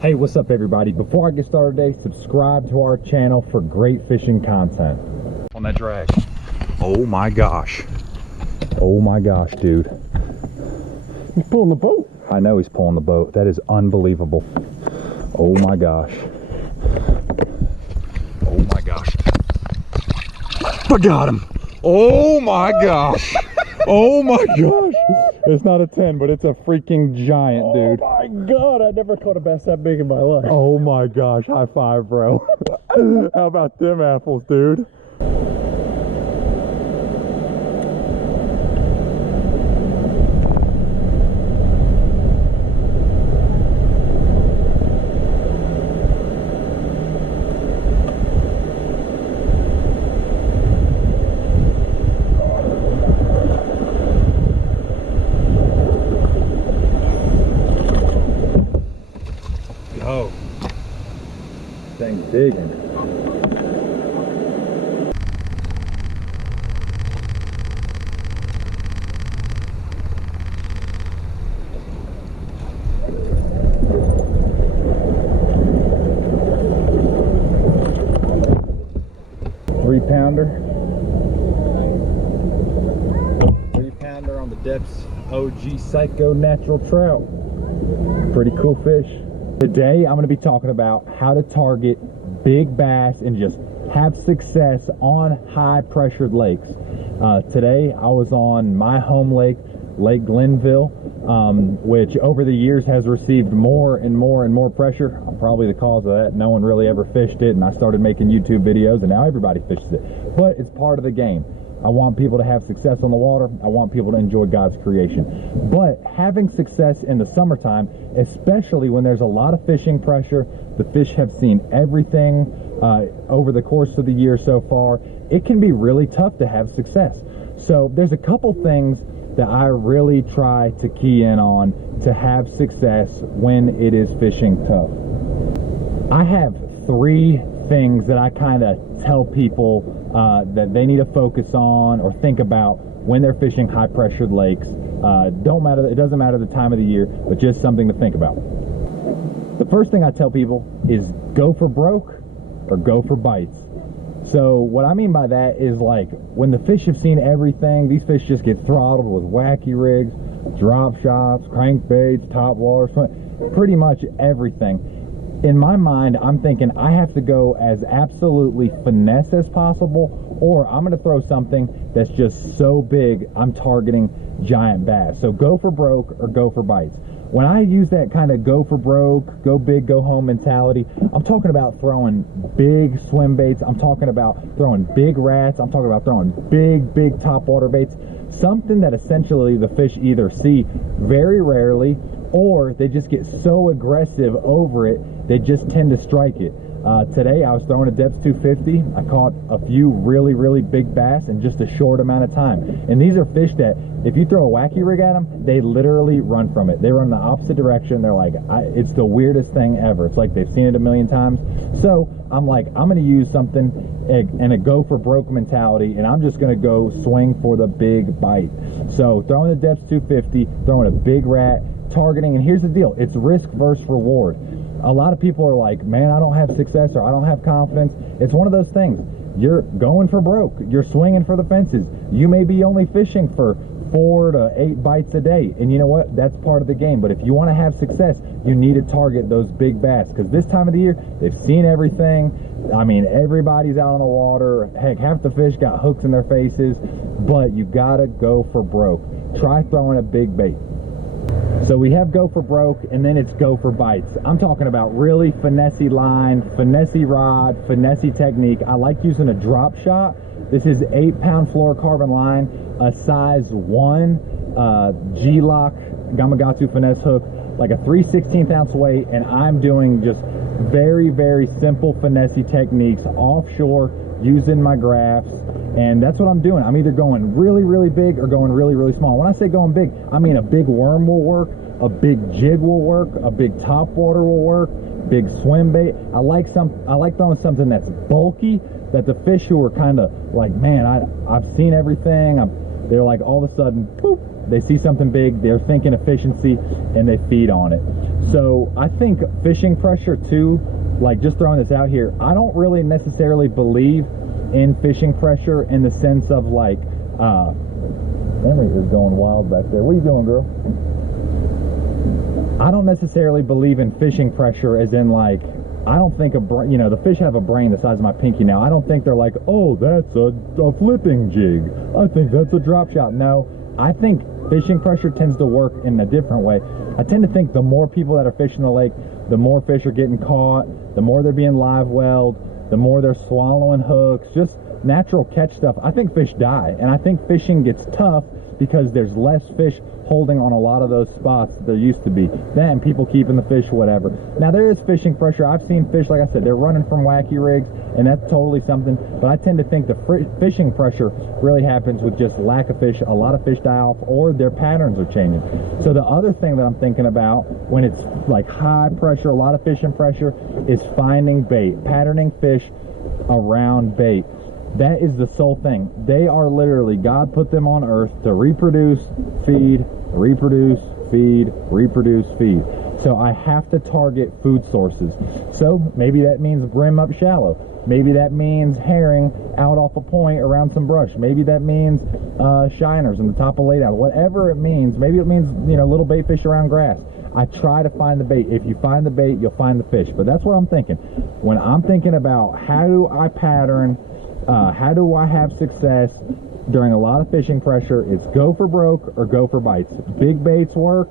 Hey, what's up everybody? Before I get started today, subscribe to our channel for great fishing content. On that drag. Oh my gosh. Oh my gosh, dude. He's pulling the boat. I know he's pulling the boat. That is unbelievable. Oh my gosh. Oh my gosh. I got him. Oh my gosh. Oh my gosh. It's not a 10, but it's a freaking giant, dude. Oh my god, I never caught a bass that big in my life. Oh my gosh, high five, bro. How about them apples, dude? Oh, thing's digging. Three pounder on the Deps OG Psycho Natural Trout. Pretty cool fish. Today, I'm going to be talking about how to target big bass and just have success on high pressured lakes. Today, I was on my home lake, Lake Glenville, which over the years has received more and more pressure. I'm probably the cause of that. No one really ever fished it, and I started making YouTube videos, and now everybody fishes it. But it's part of the game. I want people to have success on the water. I want people to enjoy God's creation. But having success in the summertime, especially when there's a lot of fishing pressure, the fish have seen everything over the course of the year so far, it can be really tough to have success. So there's a couple things that I really try to key in on to have success when it is fishing tough. I have three things that I kind of tell people that they need to focus on or think about when they're fishing high pressured lakes. It doesn't matter the time of the year, but just something to think about. The first thing I tell people is go for broke or go for bites. So what I mean by that is, like, when the fish have seen everything, these fish just get throttled with wacky rigs, drop shots, crankbaits, top water, pretty much everything. In my mind, I'm thinking I have to go as absolutely finesse as possible, or I'm going to throw something that's just so big I'm targeting giant bass. So go for broke or go for bites. When I use that kind of go for broke, go big, go home mentality, I'm talking about throwing big swim baits. I'm talking about throwing big rats. I'm talking about throwing big top water baits. Something that essentially the fish either see very rarely, or they just get so aggressive over it, they just tend to strike it. Today I was throwing a Deps 250. I caught a few really big bass in just a short amount of time. And these are fish that if you throw a wacky rig at them, they literally run from it. They run the opposite direction. They're like, it's the weirdest thing ever. It's like they've seen it a million times. So I'm like, I'm going to use something and a go for broke mentality, and I'm just going to go swing for the big bite. So throwing the Deps 250, throwing a big rat, targeting, and here's the deal, it's risk versus reward. A lot of people are like, man, I don't have success or I don't have confidence. It's one of those things. You're going for broke. You're swinging for the fences. You may be only fishing for 4 to 8 bites a day, and you know what, that's part of the game. But if you want to have success, you need to target those big bass, because this time of the year they've seen everything. I mean, everybody's out on the water. Heck, half the fish got hooks in their faces. But you gotta go for broke. Try throwing a big bait. So we have go for broke, and then it's go for bites. I'm talking about really finessey line, finessey rod, finessey technique. I like using a drop shot. This is 8-pound fluorocarbon line, a size 1 G-Lock Gamakatsu finesse hook, like a 3/16 ounce weight, and I'm doing just very simple finessey techniques offshore using my graphs. And that's what I'm doing. I'm either going really big or going really small. When I say going big, I mean a big worm will work, a big jig will work, a big top water will work, big swim bait. I like throwing something that's bulky, that the fish who are kind of like, man, I've seen everything. They're like, all of a sudden, poop, they see something big, they're thinking efficiency, and they feed on it. So I think fishing pressure too, like just throwing this out here, I don't really necessarily believe in fishing pressure in the sense of like, Henry is going wild back there. What are you doing, girl? I don't necessarily believe in fishing pressure as in like, I don't think the fish have a brain the size of my pinky now. I don't think they're like, oh, that's a flipping jig. I think that's a drop shot. No, I think fishing pressure tends to work in a different way. I tend to think the more people that are fishing the lake, the more fish are getting caught, the more they're being live welled, the more they're swallowing hooks, just natural catch stuff. I think fish die, and I think fishing gets tough because there's less fish holding on a lot of those spots that there used to be. Then people keeping the fish, whatever. Now there is fishing pressure. I've seen fish, like I said, they're running from wacky rigs, and that's totally something. But I tend to think the fishing pressure really happens with just lack of fish. A lot of fish die off, or their patterns are changing. So the other thing that I'm thinking about when it's like high pressure, a lot of fishing pressure, is finding bait, patterning fish around bait. That is the sole thing. They are literally, God put them on earth to reproduce, feed, reproduce, feed, reproduce, feed. So I have to target food sources. So maybe that means brim up shallow. Maybe that means herring out off a point around some brush. Maybe that means shiners in the top of laydown. Whatever it means. Maybe it means, little bait fish around grass. I try to find the bait. If you find the bait, you'll find the fish. But that's what I'm thinking. When I'm thinking about how do I pattern, how do I have success during a lot of fishing pressure, it's go for broke or go for bites. Big baits work.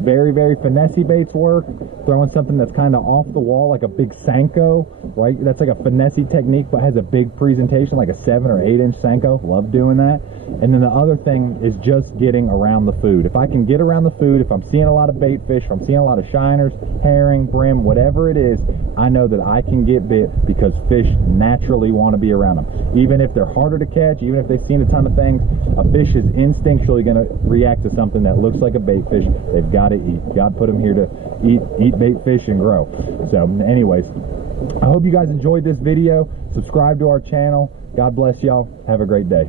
Very, very finessey baits work. Throwing something that's kind of off the wall, like a big Senko, right? That's like a finessey technique, but has a big presentation, like a 7 or 8 inch Senko. Love doing that. And then the other thing is just getting around the food. If I can get around the food, if I'm seeing a lot of bait fish, if I'm seeing a lot of shiners, herring, brim, whatever it is, I know that I can get bit because fish naturally want to be around them. Even if they're harder to catch, even if they've seen a ton of things, a fish is instinctually going to react to something that looks like a bait fish. They've got to eat. God put them here to eat bait fish and grow. So anyways, I hope you guys enjoyed this video. Subscribe to our channel. God bless y'all. Have a great day.